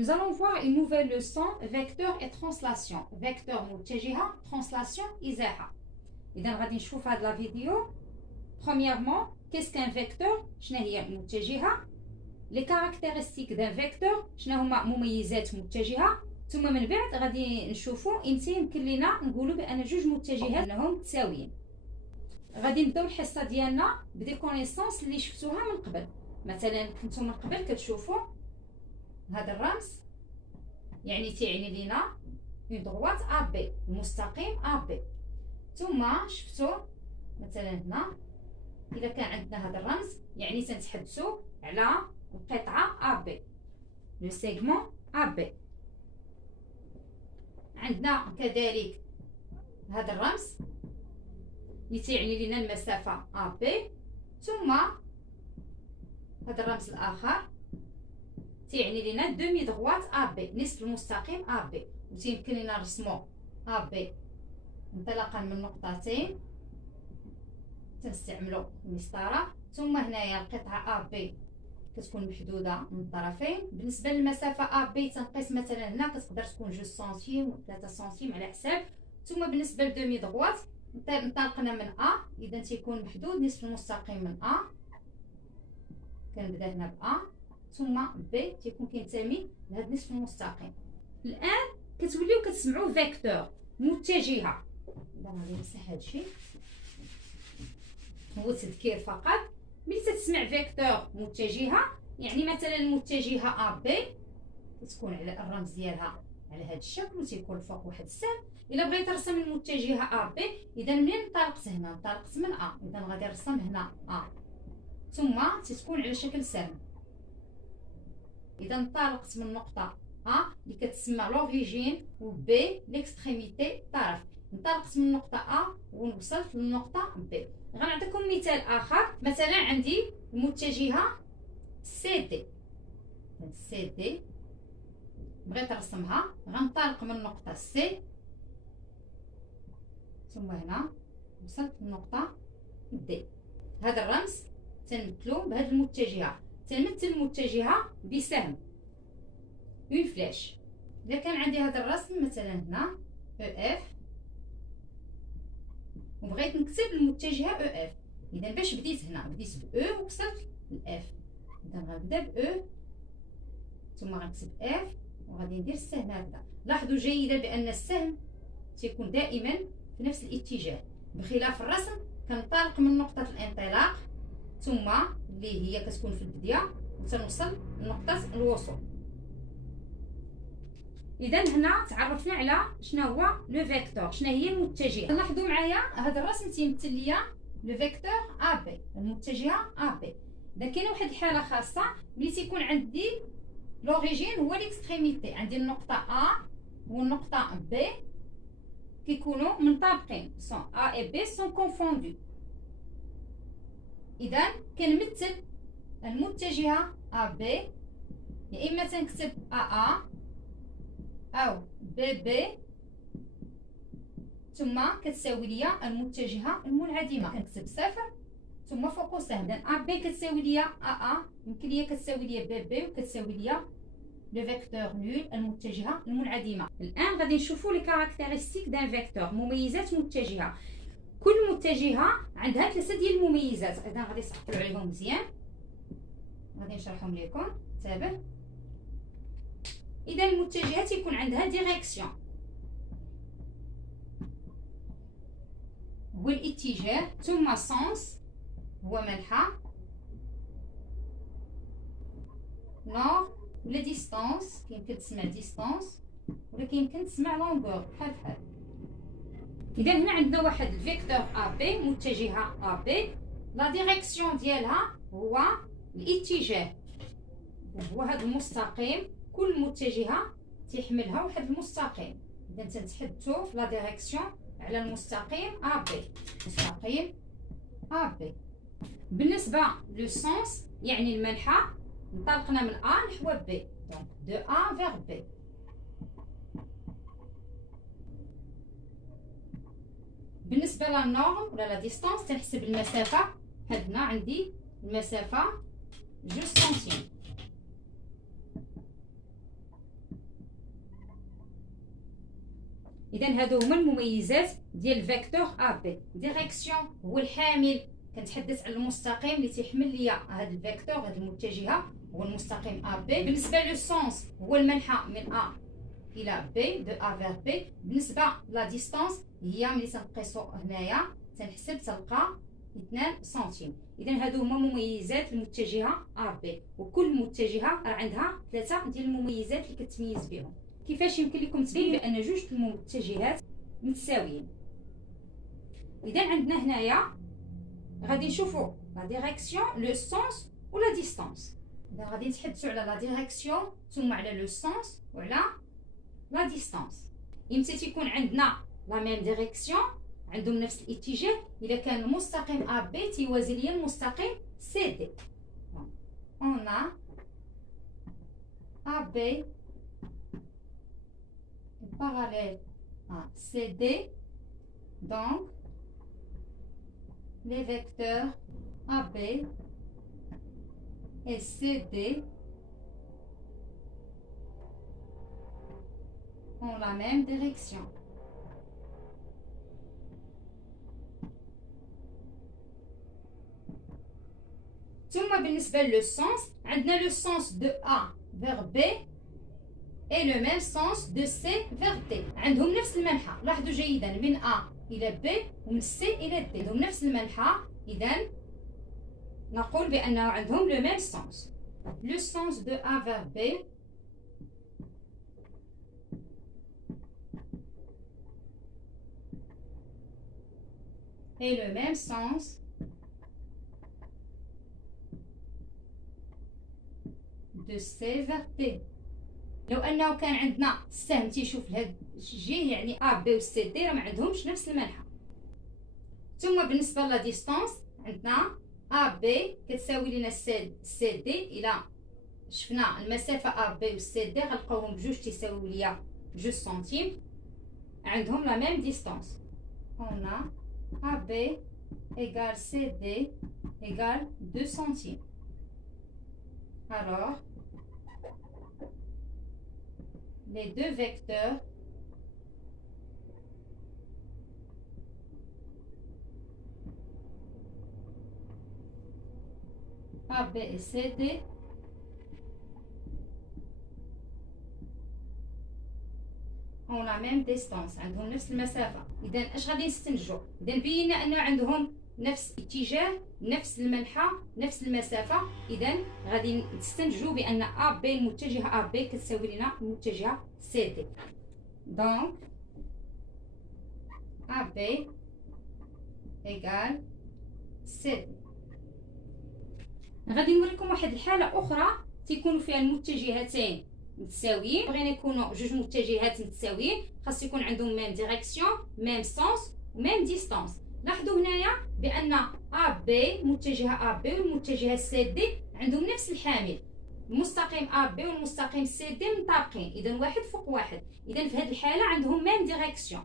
Nous allons voir une nouvelle leçon vecteur et translation. Vecteur متجهة, translation إزاحة. إذا غادي نشوف هاد لا فيديو. Premièrement, qu'est-ce qu'un vecteur؟ شنو هي متجهة؟ Les caractéristiques d'un vecteur، شنو هما مميزات متجهة؟ ثم من بعد غادي نشوفوا امتى يمكن لينا نقولوا بان جوج متجهات انهم متساويين. غادي نبداو الحصه ديالنا بدي كونيسونس اللي شفتوها من قبل. مثلا كنتو من قبل كتشوفوا هذا الرمز يعني تيعني لينا اون دروات ا بي، المستقيم ا بي. ثم شفتوا مثلا هنا اذا كان عندنا هذا الرمز يعني تنتحدثوا على القطعه ا بي، لو سيغمون ا بي. عندنا كذلك هذا الرمز اللي تيعني لنا المسافه ا بي، ثم هذا الرمز الاخر تيعني لنا دومي دغوات ا بي، نصف المستقيم ا بي. وتيمكن لنا نرسمو ا بي انطلاقا من نقطتين، تنستعملوا المسطره. ثم هنايا القطعه ا بي كتكون محدوده من الطرفين. بالنسبه للمسافه ا بي تنقيس مثلا هنا كتقدر تكون 2 سنتيم 3 سنتيم على حساب. ثم بالنسبه لدومي دغوات انطلقنا من ا، اذا تيكون محدود نصف المستقيم من ا، كنبدا هنا ب ا، ثم بي تيكون كينتمي لهذا النصف المستقيم. الان كتوليو كتسمعوا فيكتور متجهه. دابا غادي نمسح هادشي، هو تذكير فقط. ملي تسمع فيكتور متجهه يعني مثلا المتجهه ا بي كتكون على الرمز ديالها على هذا الشكل وتيكون الفوق واحد السهم. الا بغيت نرسم المتجهه ا بي، اذا منين انطلقت هنا انطلقت من ا، اذا غادي نرسم هنا ا ثم تتكون على شكل سهم. اذا انطلقت من نقطه ا اللي كتسمى لوريجين و بي ليكستريميتي طرف، انطلقت من نقطه ا ووصلت للنقطه بي. غنعطيكم مثال اخر. مثلا عندي المتجهه سي دي، سي دي بغيت نرسمها غنطلق من نقطه سي ثم هنا وصلت للنقطه دي. هذا الرمز تنمثلو بهذه المتجهه، تنمثل المتجهه بسهم اون فلاش. اذا كان عندي هذا الرسم مثلا هنا او اف وبغيت نكتب المتجهه او اف، اذا باش بديت هنا بديت ب او ووصلت لاف، اذا غنبدا ب او ثم غنكتب اف وغادي ندير السهم هكذا. لاحظوا جيدا بان السهم تيكون دائما في نفس الاتجاه، بخلاف الرسم كنطلق من نقطه الانطلاق ثم اللي هي كتكون في البدايه وتنوصل لنقطه الوصول. اذا هنا تعرفنا على شنو هو لو فيكتور، شنو هي المتجهه. لاحظوا معايا هذا الرسم تيمثل ليا لو فيكتور ا بي، المتجهه ا بي. اذا كاينه واحد الحاله خاصه ملي تيكون عندي لوريجين هو ليكستريميتي، عندي النقطه ا والنقطه بي كيكونوا منطبقين، سون ا اي بي سون كونفوندو. اذا كنمثل المتجهه ا بي يا اما تنكتب ا او بي بي ثم كتساوي ليا المتجهه المنعدمه، كنكتب صفر ثم فوقو سهم. اذا ا بي كتساوي ليا ا يمكن ليا كتساوي ليا بي بي وكتساوي ليا لو فيكتور نول المتجهه المنعدمه. الان غادي نشوفوا لي كاركتيرستيك دان فيكتور، مميزات متجهه. كل متجهه عندها 3 ديال المميزات، اذا غادي تعقلوا عليهم مزيان، غادي نشرحهم لكم. تابع. اذا المتجهه تيكون عندها ديريكسيون هو الاتجاه، ثم سونس هو منحى، نور ولا ديستانس يمكن تسمع ديستانس ولكن يمكن تسمع لونغور بحال بحال. اذا هنا عندنا واحد الفيكتور ا بي، متجهه ا بي، لا ديريكسيون ديالها هو الاتجاه، هو هذا المستقيم. كل متجهه تيحملها واحد المستقيم، اذا تنتحدثوا في لا ديريكسيون على المستقيم ا بي، مستقيم ا بي. بالنسبه لو سونس يعني المنحى، انطلقنا من ا نحو بي، دونك دو ا فيغ بي. بالنسبه للنورم ولا لا ديستانس تنحسب المسافه. هنا عندي المسافه 2 سنتيم اذا هادو هما المميزات ديال الفيكتور ا بي. ديريكسيون هو الحامل، كنتحدث على المستقيم اللي تيحمل ليا هاد الفيكتور، هاد المتجهه هو المستقيم ا بي. بالنسبه لو سونس هو المنحى من ا الى بي، دو ا فيغ بي. بالنسبه لا ديستانس هي ملي تنقيسو هنايا تنحسب تلقى 2 سنتيم. اذا هادو هما مميزات المتجهه ا بي، وكل متجهه راه عندها 3 ديال المميزات اللي كتميز بهم. كيفاش يمكن لكم تبين بان جوج المتجهات متساويين؟ اذا عندنا هنايا غادي نشوفوا لا ديريكسيون، لو سونس ولا ديستانس. اذا غادي نتحدثوا على لا ديريكسيون ثم على لو سونس وعلى لا ديستانس. امتى تيكون عندنا لا ميم ديريكسيون، عندهم نفس الاتجاه، الا كان المستقيم ا بي تيوازي ليا المستقيم سي دي. اون ا بي parallèle à CD, donc les vecteurs AB et CD ont la même direction. ثم بالنسبة لو سونس عندنا لو سونس دو A vers B et le même sens de C vers D. عندهم نفس المنحى، لاحظوا جيدا من A إلى B ومن C إلى D عندهم نفس المنحى. إذا نقول بأنه عندهم le même sens. Le sens de A vers B et le même sens de C vers D. لو انه كان عندنا السهم تيشوف لهاد الجهه يعني ا بي و سي دي راه ما عندهمش نفس المنحى. ثم بالنسبه لا ديستانس عندنا ا بي كتساوي لنا سي دي. الى شفنا المسافه ا بي و سي دي غنلقاوهم بجوج تيساويو ليا 2 سنتيم، عندهم لا ميم ديستانس. اون ا بي ايغال سي دي ايغال 2 سنتيم. alors les deux vecteurs AB et CD ont la même distance، عندهم نفس المسافة. إذا اش غادي نستنتجو؟ إذا بينا أن عندهم نفس الاتجاه، نفس المنحى، نفس المسافة. إذا غادي نستنتجو بأن AB المتجهة AB كتساوي لنا المتجهة CD. دونك AB إيكال CD. غادي نوريكم واحد الحالة أخرى تيكونوا فيها المتجهتين متساويين. بغينا يكونوا جوج متجهات متساويين خاص يكون عندهم ميم ديريكسيون، ميم سونس وميم ديستانس. لاحظوا هنايا بان ا بي متجهه ا بي والمتجهه سي دي عندهم نفس الحامل. المستقيم ا بي والمستقيم سي دي مطابقين، اذا واحد فوق واحد. اذا في هذه الحاله عندهم ميم ديريكسيون.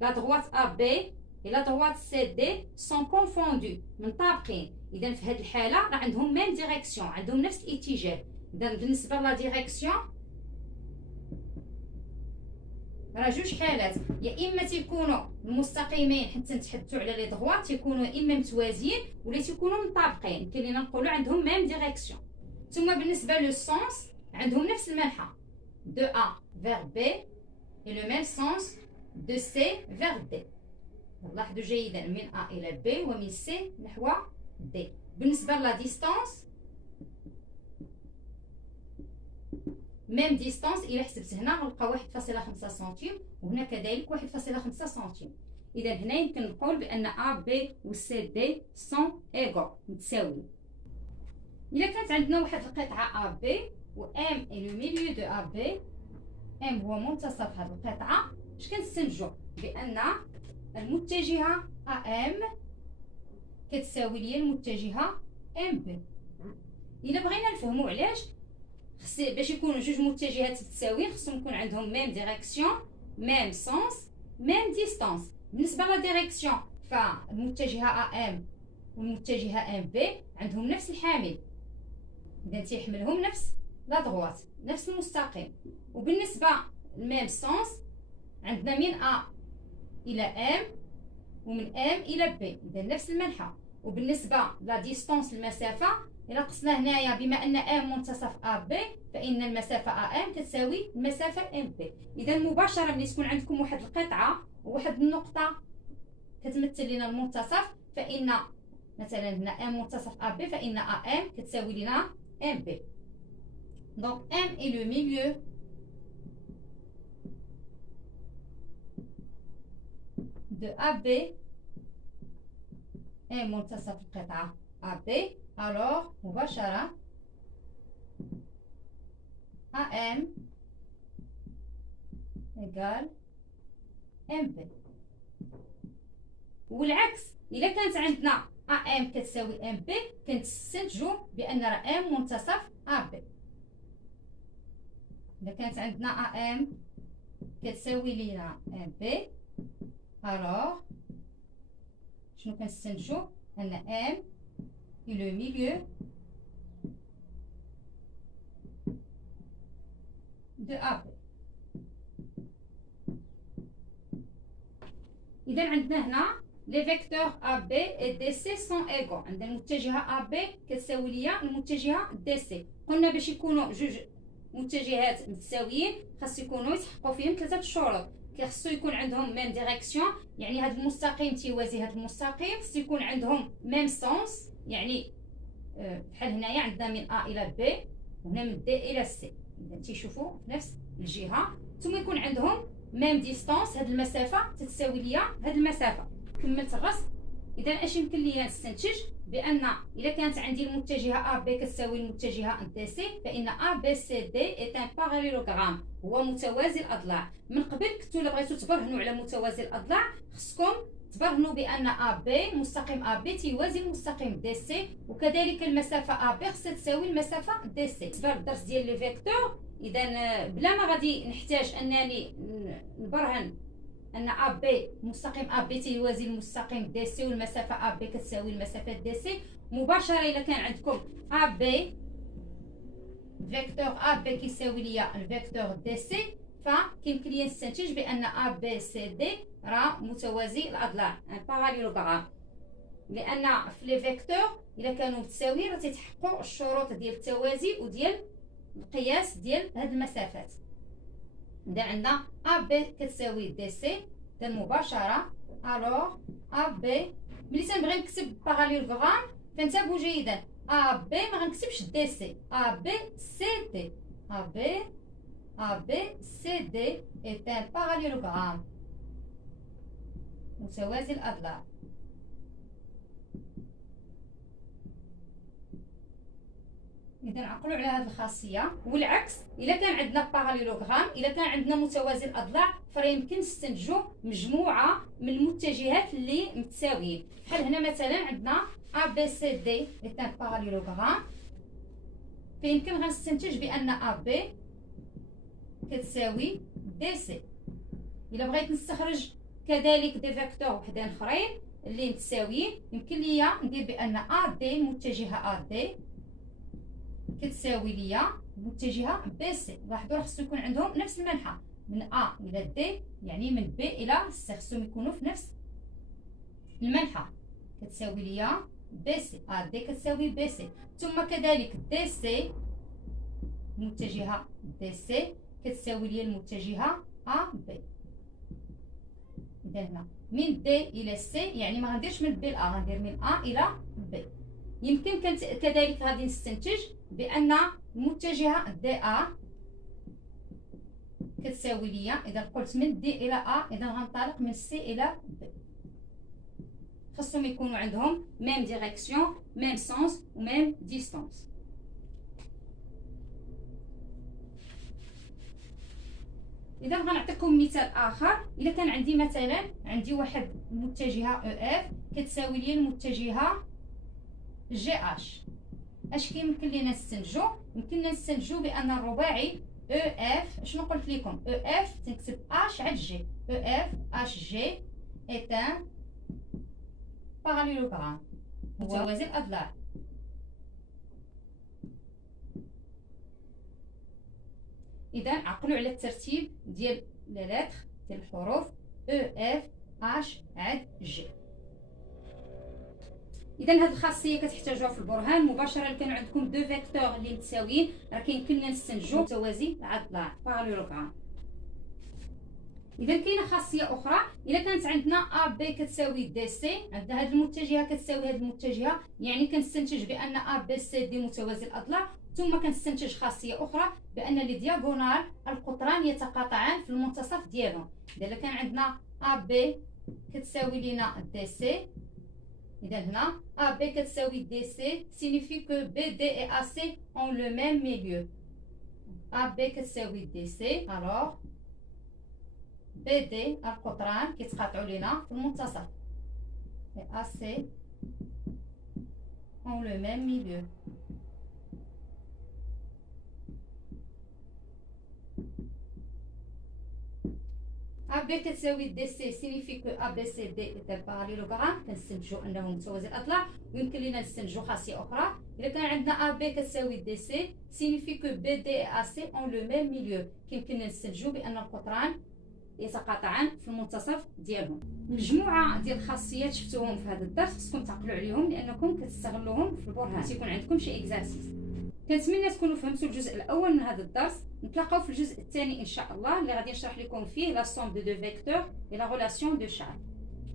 لا دروات ا بي et la droite CD sont confondus مطابقين. اذا في هذه الحاله راه عندهم ميم ديريكسيون، عندهم نفس الاتجاه. اذا بالنسبه لا ديريكسيون راه جوج حالات، يا اما تيكونوا المستقيمين حتى نتحدثوا على لي دغوات تيكونوا اما متوازيين ولا تيكونوا مطابقين، كاينين نقولوا عندهم ميم ديريكسيون. ثم بالنسبه لو سونس عندهم نفس المنحى، دو ا فيغ بي et le même sens de C vers D. لاحظوا جيدا من A إلى B ومن C نحو D. بالنسبة لا ديستانس ميم ديستانس، إلا حسبت هنا غنلقى 1.5 سنتيم وهنا كذلك 1.5 سنتيم. إذا هنا يمكن نقول بأن A B و C D سون إيغو متساويين. إلا كانت عندنا واحد القطعة A B و M est le milieu de A B، M هو منتصف هذه القطعة، اش كنستنتجو؟ بأن المتجهة AM كتساوي ليا المتجهة MB. إلا بغينا نفهمو علاش باش يكونوا جوج متجهات متساويين خصهم يكون عندهم ميم ديريكسيون، ميم سونس، ميم ديستانس. بالنسبة لا ديريكسيون فالمتجهة AM والمتجهة MB عندهم نفس الحامل، إذا تيحملهم نفس لا دغوات، نفس المستقيم. وبالنسبة لميم سونس عندنا من A إلى M ومن M إلى B، إذا نفس المنحى. وبالنسبة لا ديستونس المسافة، إلا قسنا هنايا بما أن M منتصف AB فإن المسافة AM تساوي المسافة MB. إذا مباشرة ملي تكون عندكم واحد القطعة وواحد النقطة كتمثل لنا المنتصف، فإن مثلا هنا M منتصف AB فإن AM كتساوي لنا MB. Donc M est le milieu de AB et منتصف القطعة AB. Alors مباشرة AM égale MB. والعكس، إلا كانت عندنا AM كتساوي MB كنستنتجو بأن راه M منتصف AB. إذا كانت عندنا AM كتساوي لينا MB، alors شنو كنستنتجو؟ أن M est le milieu de AB. إذا عندنا هنا لي فيكتور AB et DC sont égaux. عندنا المتجهة AB كتساوي ليا المتجهة DC. قلنا باش يكونوا جوج متجهات متساويين خاص يكونوا يتحققوا فيهم ثلاثة شروط. خاصو يكون عندهم ميم ديريكسيون، يعني هذا المستقيم تيوازي هذا المستقيم. خاص يكون عندهم ميم سونس، يعني بحال هنايا عندنا من A إلى B وهنا من D إلى C، إذا تيشوفوا في نفس الجهة. ثم يكون عندهم ميم ديستونس، هاد المسافة تتساوي ليا هاد المسافة. كملت الرسم. إذا اش يمكن ليا نستنتج؟ بأن إذا كانت عندي المتجهة AB كتساوي المتجهة DC فإن ABCD est un parallélogramme، هو متوازي الأضلاع. من قبل كنتو إلا بغيتو تبرهنوا على متوازي الأضلاع خصكم تبرهنوا بأن AB مستقيم AB تيوازي المستقيم DC، وكذلك المسافة AB خصها تساوي المسافة DC. بالنسبة للدرس ديال لي فيكتور، إذا بلا ما غادي نحتاج أنني نبرهن أن AB مستقيم AB تيوازي المستقيم DC والمسافة AB كتساوي المسافة DC، مباشرة إلا كان عندكم AB فيكتور AB كيساوي ليا الفيكتور DC، فكيمكن ليا نستنتج بأن ABCD راه متوازي الأضلاع، ان باراليلوغرام. لأن في لي فيكتور إلا كانوا متساويين راه تيتحققوا الشروط ديال التوازي وديال القياس ديال هاد المسافات. إذا عندنا AB كتساوي DC، إذا مباشرة ألوغ AB ملي تنبغي نكتب باراليلوغرام فانتبهوا جيدا، AB ما غنكتبش DC، ABCD. ABCD est un parallélogramme متوازي الأضلاع. إذا عقلوا على هذه الخاصية. والعكس، إلا كان عندنا باراليلوغرام، إلا كان عندنا متوازي الأضلاع فراه يمكن نستنتجوا مجموعة من المتجهات اللي متساويين. بحال هنا مثلا عندنا ABCD est un parallélogramme، فيمكن غنستنتج بأن AB كتساوي DC. إلا بغيت نستخرج كذلك دي فيكتور وحدين اخرين اللي متساويين يمكن ليا ندير بان AD متجهه AD كتساوي ليا متجهه BC. لاحظوا خصو يكون عندهم نفس المنحى، من A الى D يعني من B الى C خصهم يكونوا في نفس المنحى. كتساوي ليا BC، AD كتساوي BC. ثم كذلك DC متجهه DC كتساوي ليا المتجهه AB. إذا هنا من D إلى C يعني ما غنديرش من B ل A، غندير من A إلى B. يمكن كذلك غادي نستنتج بأن المتجهة DA كتساوي ليا، إذا قلت من D إلى A إذا غنطلق من C إلى B. خصهم يكونوا عندهم ميم ديريكسيون، ميم سونس وميم ديستونس. إذا غنعطيكم مثال آخر. إلا كان عندي مثلا واحد المتجهة EF كتساوي لي المتجهة GH، اش كيمكن لينا نستنتجو؟ يمكننا نستنتجو بأن الرباعي EF، شنو قلت لكم؟ EF تنكتب H على G، EF HG est un parallélogramme متوازي الأضلاع. إذا عقلوا على الترتيب ديال لي لتر. ديال الحروف E F H عاد G. اذا هذه الخاصيه كتحتاجوها في البرهان مباشره. كانوا عندكم دو فيكتور اللي متساويين راه كيمكننا نستنتجوا متوازي العضلات باراليلوغرام. اذا كاينه خاصيه اخرى، الا كانت عندنا ا بي كتساوي دي سي، عندنا هذه المتجهه كتساوي هذه المتجهه، يعني كنستنتج بان ا بي سي دي متوازي الاضلاع. ثم كنستنتج خاصيه اخرى بان لي دياغونال القطران يتقاطعان في المنتصف ديالهم. اذا كان عندنا ا بي كتساوي لنا دي سي، اذا هنا ا بي كتساوي دي سي signifie que BD et AC ont le même milieu. ا بي كتساوي دي سي، alors BD القطران كيتقاطعوا لينا في المنتصف، et AC ont le même milieu. AB كتساوي دي سي signifie que ABCD est un parallélogramme. كنستنتجوا انهم متوازي الاضلاع. ويمكن لنا نستنتجوا خاصيه اخرى، اذا كان عندنا AB كتساوي دي سي signifie que BD et AC ont le même milieu. كيمكننا نستنتجوا بان القطران يتقاطعان في المنتصف ديالهم. مجموعه ديال الخاصيات شفتوهم في هذا الدرس، خصكم تعقلوا عليهم لانكم كتستغلوهم في البرهان. تيكون عندكم شي اكزارسيس. كنتمنى تكونوا فهمتوا الجزء الاول من هذا الدرس. نتلاقاو في الجزء الثاني ان شاء الله اللي غادي نشرح لكم فيه لا سوم دو دو فيكتور اي لا ريلاسيون دو شارك.